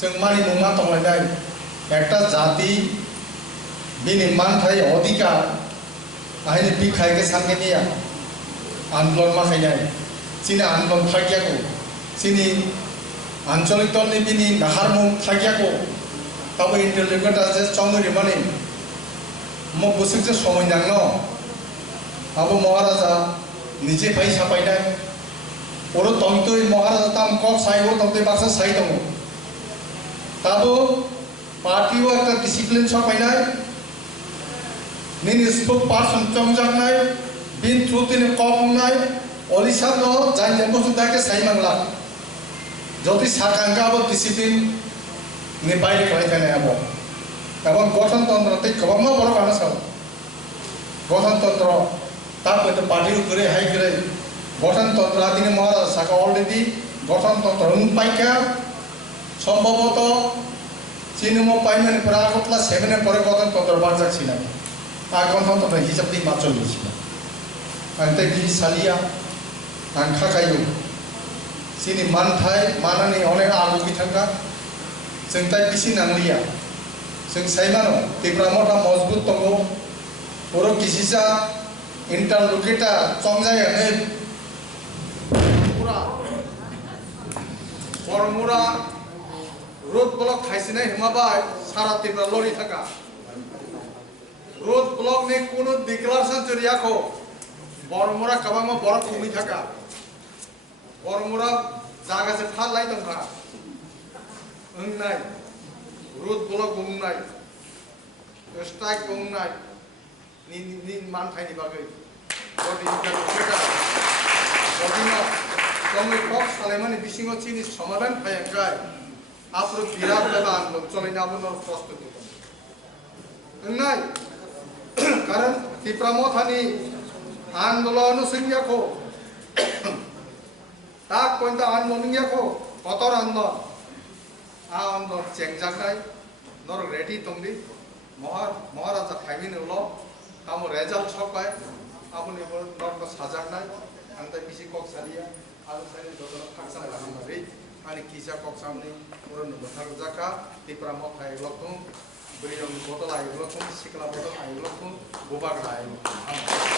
जों मानि मुङा दंलायनाय একটা জাতি बिनि मानथाय अधिकार आहायनि बिखायके सानगेनिया आन्दोलन माखायनाय सिनि आन्दोलन थागियाखौ सिनि आঞ্চলিক दलनि बिनि नाहारमुं थागियाखौ ताबो इन्टेलिजेन्ट जे चौधरी माने म बोसोरसे समय नांनो आबो महाराजा निजे भाई सापायनाय ओरो तंतोय महाराजा ताम कक साइ ओरो तंतोय बाक्सा साइ दङ ताबो पार्टीओ একটা डिसिप्लिन सापायनाय निनि स्पोक पार्सन चंजाकनाय बिन थ्रुतिनि ककनाय ओलिसानो जाय जेबो दाके साइमांला যদি সাকাঙ্গাবো ডিসিপ্লিন नि বাইরে খাইখানে আবো এবং গঠনতন্ত্রতে কবম বড় কারণ গঠনতন্ত্র তারপরে তো পার্টির উপরে হাই করে গঠনতন্ত্র আদিনে মহারাজ সাকা অলরেডি গঠনতন্ত্র পাইকা সম্ভবত চিহ্ন পাইমেন প্রাগতলা 7 এর পরে গঠনতন্ত্র বাজাক ছিল আর গঠনতন্ত্র হিসাব দিয়ে মাত্র ছিল আনতে কি সালিয়া আনখা কাইও sini manthai manani onek alu bitangka जों ताइ बिसि नांलिया जों साइमानो तिब्रामथा मजबुत दंगो बर' किसिसा इन्टारलुकेटा चंजायानो पुरा बरमुरा रोड ब्लक खाइसिनाय हमाबाय सारा तिब्रा लरि थाका रोड ब्लक ने कोनो डिक्लारेशन चरियाखौ बरमुरा काबामा बर खुमि थाका बरमुरा जागासे फाल लाई दंखा ओंनाय रोड ब्लक गंनाय स्ट्राइक गंनाय नि मानथायनि बागै बडि इन्टारलुकेटा बडिनो जोंनि कक सालायमानि बिसिङाव चिनि समाधान फायंखाय आप्रो बिराद लेबा आन्दोलन चलायनाबो प्रस्तुत ओंनाय कारण तिप्रामथानि आन्दोलन संज्ञाखौ tak pointa आन्दोलन को कतर आन्दोलन आ आन्दोलन चेंजाखाय नर रेडी तंगदि महाराजा फाइमिन उलो तामो रेजाल्ट छकाय आबुनि नरको साजाकनाय आंता बिसि कक सालिया आरो सारि ददर फाक्सा लाहामारि आनि किसा कक सामनि उरन बथार जाका तिप्रा मथाय लखुं बैरं बदल आइ लखुं सिकला बदल आइ लखुं गोबाग आइ